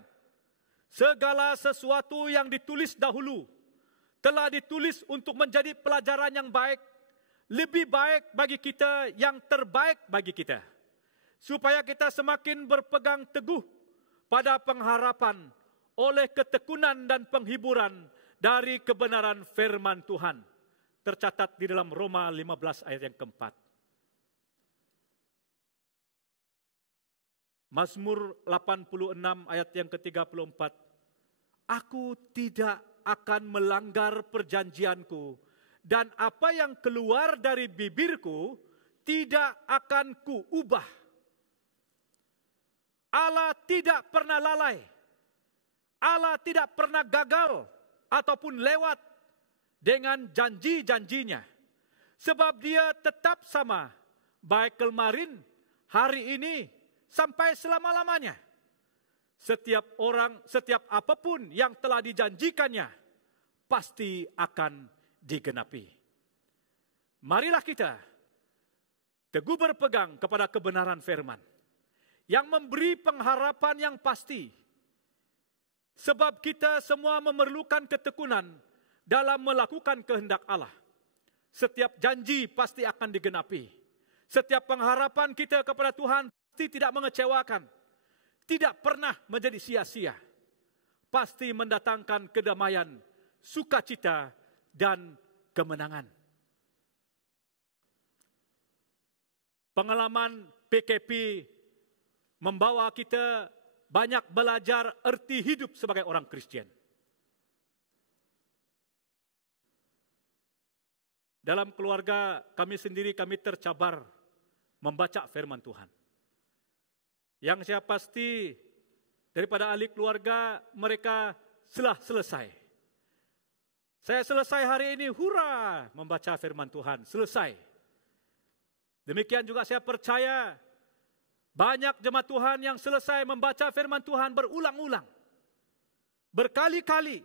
segala sesuatu yang ditulis dahulu telah ditulis untuk menjadi pelajaran yang baik, lebih baik bagi kita, yang terbaik bagi kita, supaya kita semakin berpegang teguh pada pengharapan oleh ketekunan dan penghiburan dari kebenaran firman Tuhan, tercatat di dalam Roma 15 ayat yang keempat. Mazmur 86 ayat yang ke-34. Aku tidak akan melanggar perjanjianku, dan apa yang keluar dari bibirku tidak akan kuubah. Allah tidak pernah lalai. Allah tidak pernah gagal ataupun lewat dengan janji-janjinya. Sebab dia tetap sama, baik kemarin, hari ini, sampai selama-lamanya. Setiap orang, setiap apapun yang telah dijanjikannya, pasti akan digenapi. Marilah kita teguh berpegang kepada kebenaran firman, yang memberi pengharapan yang pasti. Sebab kita semua memerlukan ketekunan dalam melakukan kehendak Allah. Setiap janji pasti akan digenapi. Setiap pengharapan kita kepada Tuhan pasti tidak mengecewakan. Tidak pernah menjadi sia-sia. Pasti mendatangkan kedamaian, sukacita, dan kemenangan. Pengalaman PKP membawa kita banyak belajar erti hidup sebagai orang Kristen. Dalam keluarga kami sendiri, kami tercabar membaca firman Tuhan. Yang saya pasti daripada ahli keluarga, mereka telah selesai. Saya selesai hari ini, hurra, membaca firman Tuhan, selesai. Demikian juga saya percaya banyak jemaat Tuhan yang selesai membaca firman Tuhan berulang-ulang. Berkali-kali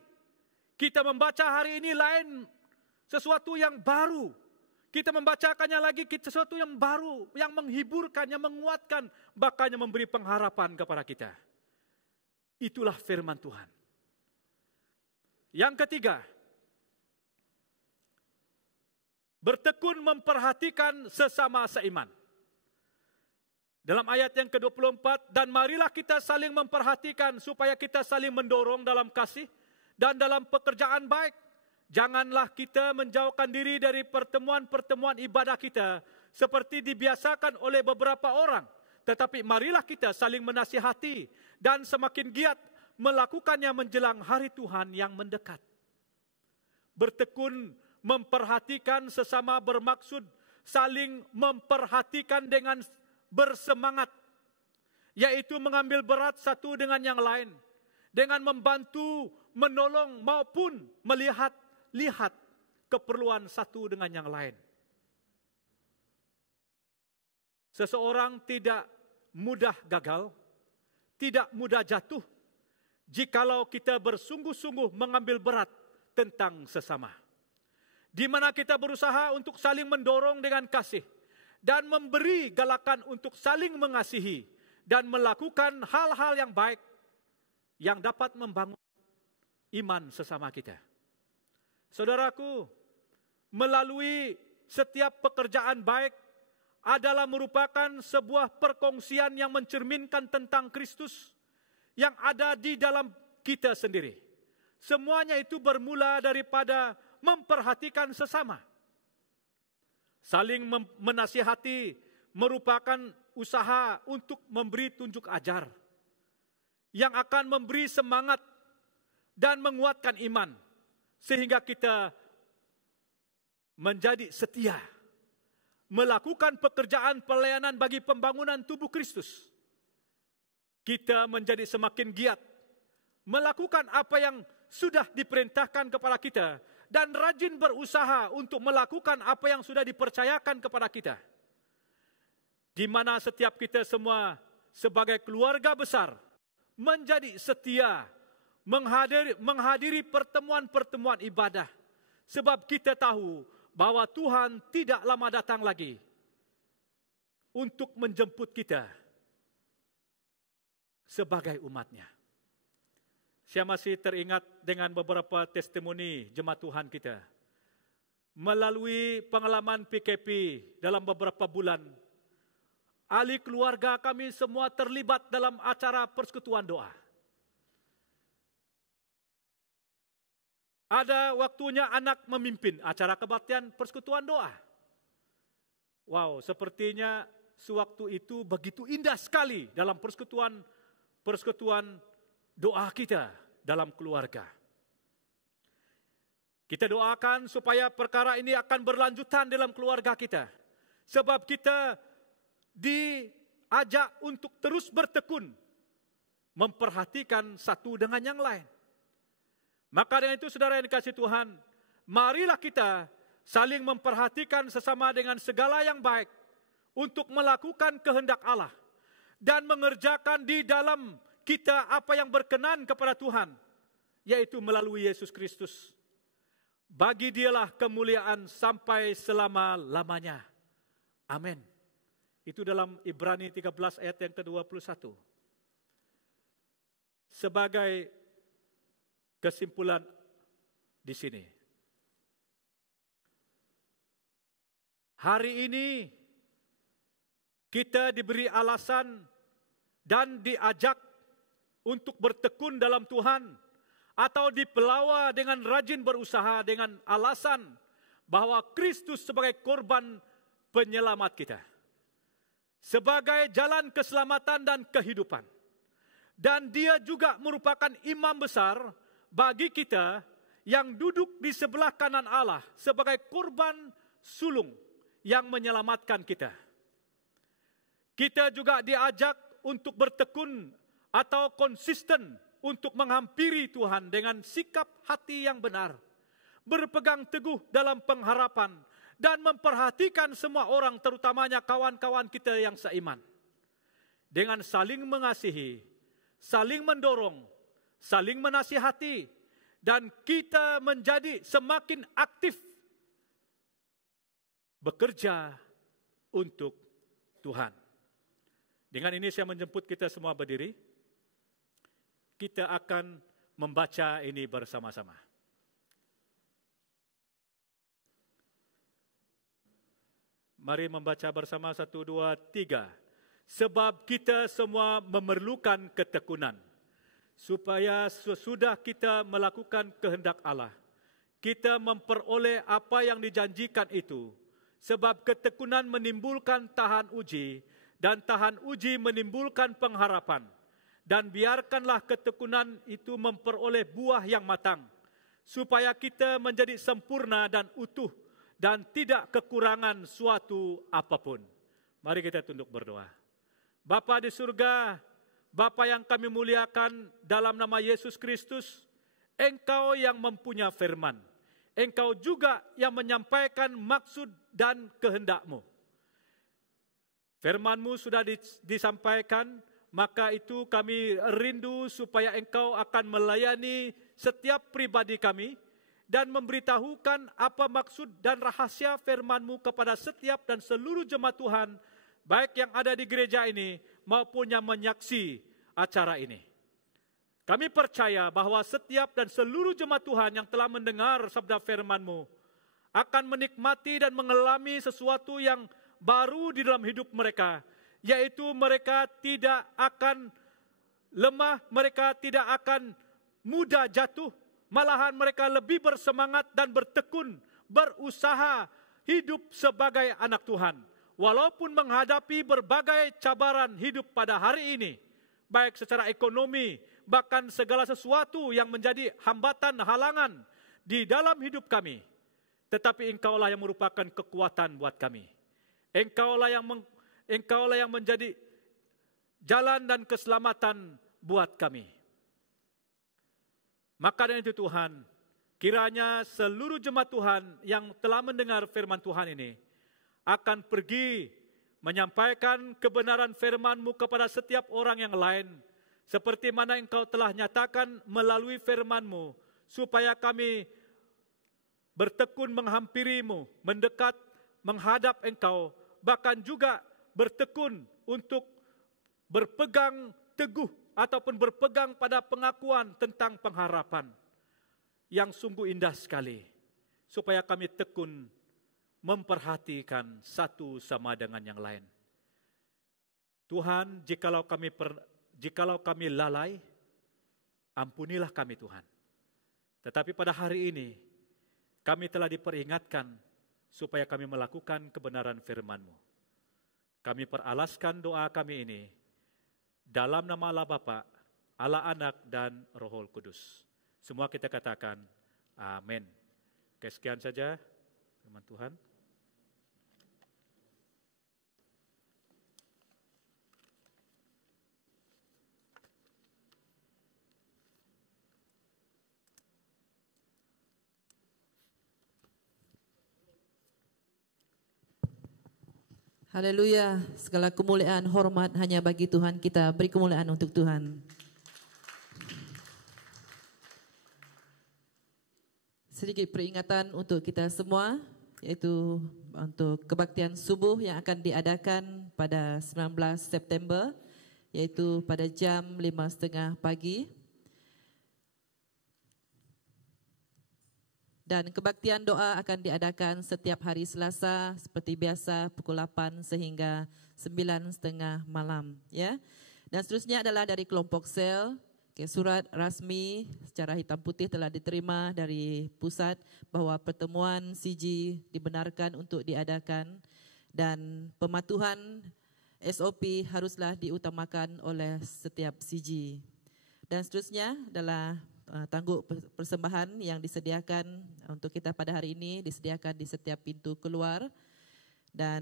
kita membaca hari ini lain sesuatu yang baru. Kita membacakannya lagi sesuatu yang baru, yang menghiburkan, yang menguatkan, bahkan yang memberi pengharapan kepada kita. Itulah firman Tuhan. Yang ketiga, bertekun memperhatikan sesama seiman. Dalam ayat yang ke-24, dan marilah kita saling memperhatikan supaya kita saling mendorong dalam kasih dan dalam pekerjaan baik. Janganlah kita menjauhkan diri dari pertemuan-pertemuan ibadah kita seperti dibiasakan oleh beberapa orang. Tetapi marilah kita saling menasihati dan semakin giat melakukannya menjelang hari Tuhan yang mendekat. Bertekun memperhatikan sesama bermaksud saling memperhatikan dengan bersemangat, yaitu mengambil berat satu dengan yang lain, dengan membantu, menolong maupun melihat keperluan satu dengan yang lain. Seseorang tidak mudah gagal, tidak mudah jatuh, jikalau kita bersungguh-sungguh mengambil berat tentang sesama. Di mana kita berusaha untuk saling mendorong dengan kasih, dan memberi galakan untuk saling mengasihi dan melakukan hal-hal yang baik yang dapat membangun iman sesama kita. Saudaraku, melalui setiap pekerjaan baik adalah merupakan sebuah perkongsian yang mencerminkan tentang Kristus yang ada di dalam kita sendiri. Semuanya itu bermula daripada memperhatikan sesama. Saling menasihati merupakan usaha untuk memberi tunjuk ajar yang akan memberi semangat dan menguatkan iman sehingga kita menjadi setia melakukan pekerjaan pelayanan bagi pembangunan tubuh Kristus. Kita menjadi semakin giat melakukan apa yang sudah diperintahkan kepada kita dan rajin berusaha untuk melakukan apa yang sudah dipercayakan kepada kita. Di mana setiap kita semua sebagai keluarga besar menjadi setia menghadiri pertemuan-pertemuan ibadah. Sebab kita tahu bahwa Tuhan tidak lama datang lagi untuk menjemput kita sebagai umatnya. Saya masih teringat dengan beberapa testimoni jemaat Tuhan kita. Melalui pengalaman PKP dalam beberapa bulan, ahli keluarga kami semua terlibat dalam acara persekutuan doa. Ada waktunya anak memimpin acara kebaktian persekutuan doa. Wow, sepertinya sewaktu itu begitu indah sekali dalam persekutuan doa kita dalam keluarga. Kita doakan supaya perkara ini akan berlanjutan dalam keluarga kita. Sebab kita diajak untuk terus bertekun, memperhatikan satu dengan yang lain. Maka dengan itu saudara yang dikasihi Tuhan, marilah kita saling memperhatikan sesama dengan segala yang baik untuk melakukan kehendak Allah dan mengerjakan di dalam kita apa yang berkenan kepada Tuhan, yaitu melalui Yesus Kristus. Bagi Dialah kemuliaan sampai selama-lamanya. Amin. Itu dalam Ibrani 13 ayat yang ke-21. Sebagai kesimpulan di sini. Hari ini kita diberi alasan dan diajak untuk bertekun dalam Tuhan atau dipelawa dengan rajin berusaha dengan alasan bahwa Kristus sebagai korban penyelamat kita. Sebagai jalan keselamatan dan kehidupan. Dan Dia juga merupakan imam besar bagi kita yang duduk di sebelah kanan Allah sebagai korban sulung yang menyelamatkan kita. Kita juga diajak untuk bertekun atau konsisten untuk menghampiri Tuhan dengan sikap hati yang benar, berpegang teguh dalam pengharapan dan memperhatikan semua orang, terutamanya kawan-kawan kita yang seiman. Dengan saling mengasihi, saling mendorong, saling menasihati, dan kita menjadi semakin aktif bekerja untuk Tuhan. Dengan ini saya menjemput kita semua berdiri. Kita akan membaca ini bersama-sama. Mari membaca bersama 1, 2, 3. Sebab kita semua memerlukan ketekunan, supaya sesudah kita melakukan kehendak Allah, kita memperoleh apa yang dijanjikan itu. Sebab ketekunan menimbulkan tahan uji, dan tahan uji menimbulkan pengharapan. Dan biarkanlah ketekunan itu memperoleh buah yang matang, supaya kita menjadi sempurna dan utuh, dan tidak kekurangan suatu apapun. Mari kita tunduk berdoa. Bapa di surga, Bapa yang kami muliakan dalam nama Yesus Kristus, Engkau yang mempunyai firman. Engkau juga yang menyampaikan maksud dan kehendak-Mu. Firman-Mu sudah disampaikan, maka itu kami rindu supaya Engkau akan melayani setiap pribadi kami dan memberitahukan apa maksud dan rahasia firman-Mu kepada setiap dan seluruh jemaat Tuhan, baik yang ada di gereja ini maupun yang menyaksi acara ini. Kami percaya bahwa setiap dan seluruh jemaat Tuhan yang telah mendengar sabda firman-Mu akan menikmati dan mengalami sesuatu yang baru di dalam hidup mereka, yaitu mereka tidak akan lemah, mereka tidak akan mudah jatuh, malahan mereka lebih bersemangat dan bertekun, berusaha hidup sebagai anak Tuhan. Walaupun menghadapi berbagai cabaran hidup pada hari ini, baik secara ekonomi, bahkan segala sesuatu yang menjadi hambatan, halangan di dalam hidup kami, tetapi Engkaulah yang merupakan kekuatan buat kami. Engkaulah yang menjadi jalan dan keselamatan buat kami. Maka dari itu Tuhan, kiranya seluruh jemaat Tuhan yang telah mendengar firman Tuhan ini akan pergi menyampaikan kebenaran firman-Mu kepada setiap orang yang lain, seperti mana Engkau telah nyatakan melalui firman-Mu, supaya kami bertekun menghampiri-Mu, mendekat, menghadap Engkau, bahkan juga bertekun untuk berpegang teguh ataupun berpegang pada pengakuan tentang pengharapan yang sungguh indah sekali, supaya kami tekun memperhatikan satu sama dengan yang lain. Tuhan, jikalau kami lalai, ampunilah kami Tuhan. Tetapi pada hari ini, kami telah diperingatkan supaya kami melakukan kebenaran firman-Mu. Kami peralaskan doa kami ini dalam nama Allah Bapa, Allah Anak, dan Roh Kudus. Semua kita katakan, amin. Sekian saja firman Tuhan. Haleluya, segala kemuliaan, hormat hanya bagi Tuhan. Kita beri kemuliaan untuk Tuhan. Sedikit peringatan untuk kita semua, yaitu untuk kebaktian subuh yang akan diadakan pada 19 September, yaitu pada jam 5.30 pagi. Dan kebaktian doa akan diadakan setiap hari Selasa seperti biasa pukul 8 sehingga 9.30 malam, ya. Dan seterusnya adalah dari kelompok sel. Surat rasmi secara hitam putih telah diterima dari pusat bahwa pertemuan CG dibenarkan untuk diadakan dan pematuhan SOP haruslah diutamakan oleh setiap CG. Dan seterusnya adalah tangguk persembahan yang disediakan untuk kita pada hari ini, disediakan di setiap pintu keluar, dan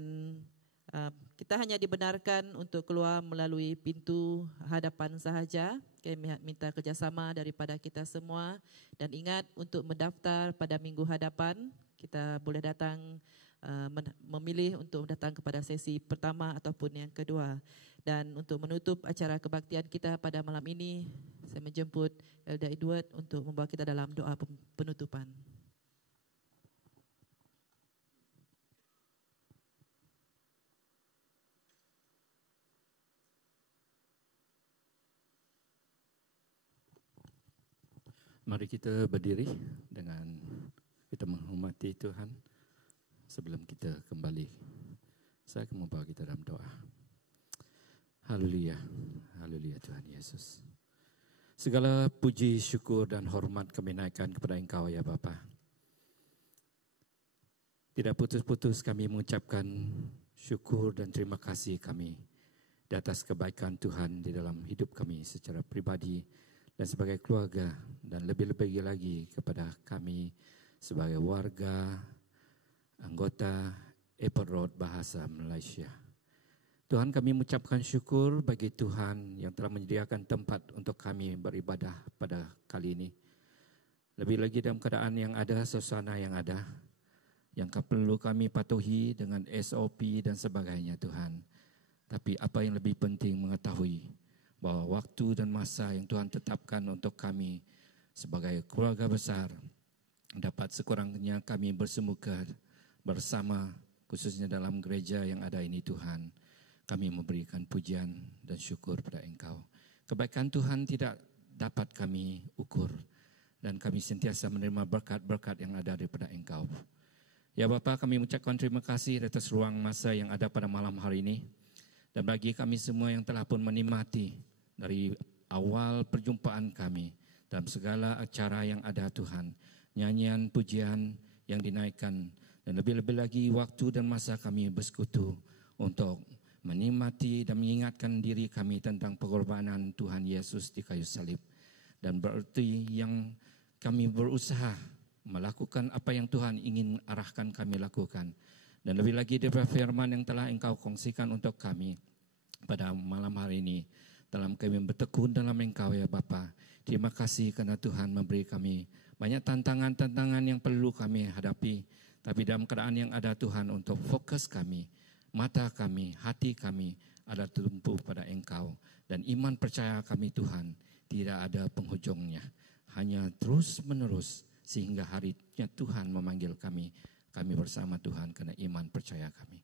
kita hanya dibenarkan untuk keluar melalui pintu hadapan sahaja. Kami minta kerjasama daripada kita semua, dan ingat untuk mendaftar pada minggu hadapan. Kita boleh datang memilih untuk datang kepada sesi pertama ataupun yang kedua. Dan untuk menutup acara kebaktian kita pada malam ini, saya menjemput Elder Edward untuk membawa kita dalam doa penutupan. Mari kita berdiri dengan kita menghormati Tuhan sebelum kita kembali. Saya akan membawa kita dalam doa. Haleluya, haleluya Tuhan Yesus. Segala puji, syukur dan hormat kami naikkan kepada Engkau ya Bapa. Tidak putus-putus kami mengucapkan syukur dan terima kasih kami di atas kebaikan Tuhan di dalam hidup kami secara pribadi dan sebagai keluarga, dan lebih-lebih lagi kepada kami sebagai warga, anggota Airport Road Bahasa Malaysia. Tuhan, kami mengucapkan syukur bagi Tuhan yang telah menyediakan tempat untuk kami beribadah pada kali ini. Lebih lagi dalam keadaan yang ada, suasana yang ada, yang perlu kami patuhi dengan SOP dan sebagainya Tuhan. Tapi apa yang lebih penting mengetahui bahwa waktu dan masa yang Tuhan tetapkan untuk kami sebagai keluarga besar dapat sekurangnya kami bersemuka bersama, khususnya dalam gereja yang ada ini Tuhan. Kami memberikan pujian dan syukur pada Engkau. Kebaikan Tuhan tidak dapat kami ukur, dan kami sentiasa menerima berkat-berkat yang ada daripada Engkau. Ya Bapa, kami mengucapkan terima kasih atas ruang masa yang ada pada malam hari ini. Dan bagi kami semua yang telah pun menikmati dari awal perjumpaan kami dalam segala acara yang ada Tuhan. Nyanyian, pujian yang dinaikkan. Dan lebih-lebih lagi waktu dan masa kami bersekutu untuk menikmati dan mengingatkan diri kami tentang pengorbanan Tuhan Yesus di kayu salib. Dan berarti yang kami berusaha melakukan apa yang Tuhan ingin arahkan kami lakukan. Dan lebih lagi daripada firman yang telah Engkau kongsikan untuk kami pada malam hari ini. Dalam kami bertekun dalam Engkau ya Bapa. Terima kasih karena Tuhan memberi kami banyak tantangan-tantangan yang perlu kami hadapi. Tapi dalam keadaan yang ada Tuhan untuk fokus kami, mata kami, hati kami ada tertumpu pada Engkau. Dan iman percaya kami Tuhan tidak ada penghujungnya. Hanya terus menerus. Sehingga harinya Tuhan memanggil kami bersama Tuhan karena iman percaya kami.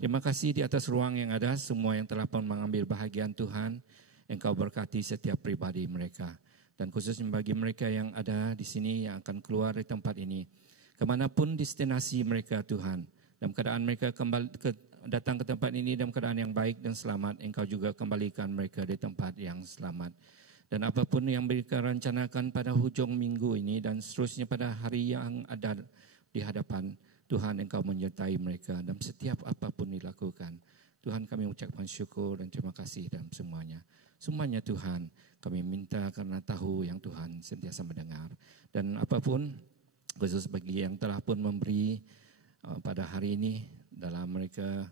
Terima kasih di atas ruang yang ada, semua yang telah pun mengambil bahagian Tuhan, Engkau berkati setiap pribadi mereka. Dan khususnya bagi mereka yang ada di sini yang akan keluar dari tempat ini, kemanapun destinasi mereka Tuhan, dalam keadaan mereka datang ke tempat ini dalam keadaan yang baik dan selamat, Engkau juga kembalikan mereka di tempat yang selamat. Dan apapun yang mereka rencanakan pada hujung minggu ini dan seterusnya pada hari yang ada di hadapan Tuhan, Engkau menyertai mereka dalam setiap apapun dilakukan. Tuhan, kami ucapkan syukur dan terima kasih dalam semuanya. Semuanya Tuhan, kami minta karena tahu yang Tuhan sentiasa mendengar. Dan apapun, khusus bagi yang telah pun memberi pada hari ini dalam mereka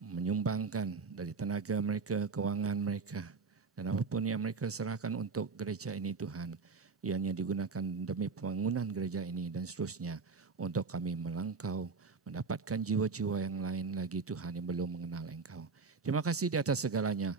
menyumbangkan dari tenaga mereka, keuangan mereka, dan apapun yang mereka serahkan untuk gereja ini Tuhan, ianya digunakan demi pembangunan gereja ini dan seterusnya untuk kami melangkau, mendapatkan jiwa-jiwa yang lain lagi Tuhan yang belum mengenal Engkau. Terima kasih di atas segalanya.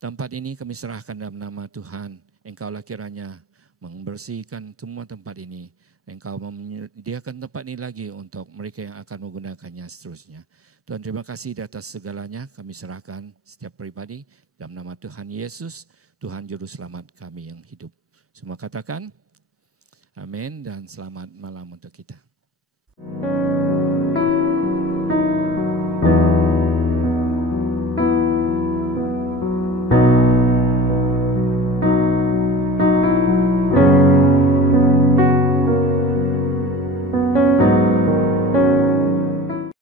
Tempat ini kami serahkan dalam nama Tuhan. Engkaulah kiranya membersihkan semua tempat ini. Engkau menyediakan tempat ini lagi untuk mereka yang akan menggunakannya seterusnya. Tuhan, terima kasih di atas segalanya. Kami serahkan setiap pribadi dalam nama Tuhan Yesus, Tuhan Juru Selamat kami yang hidup. Semua katakan amin dan selamat malam untuk kita.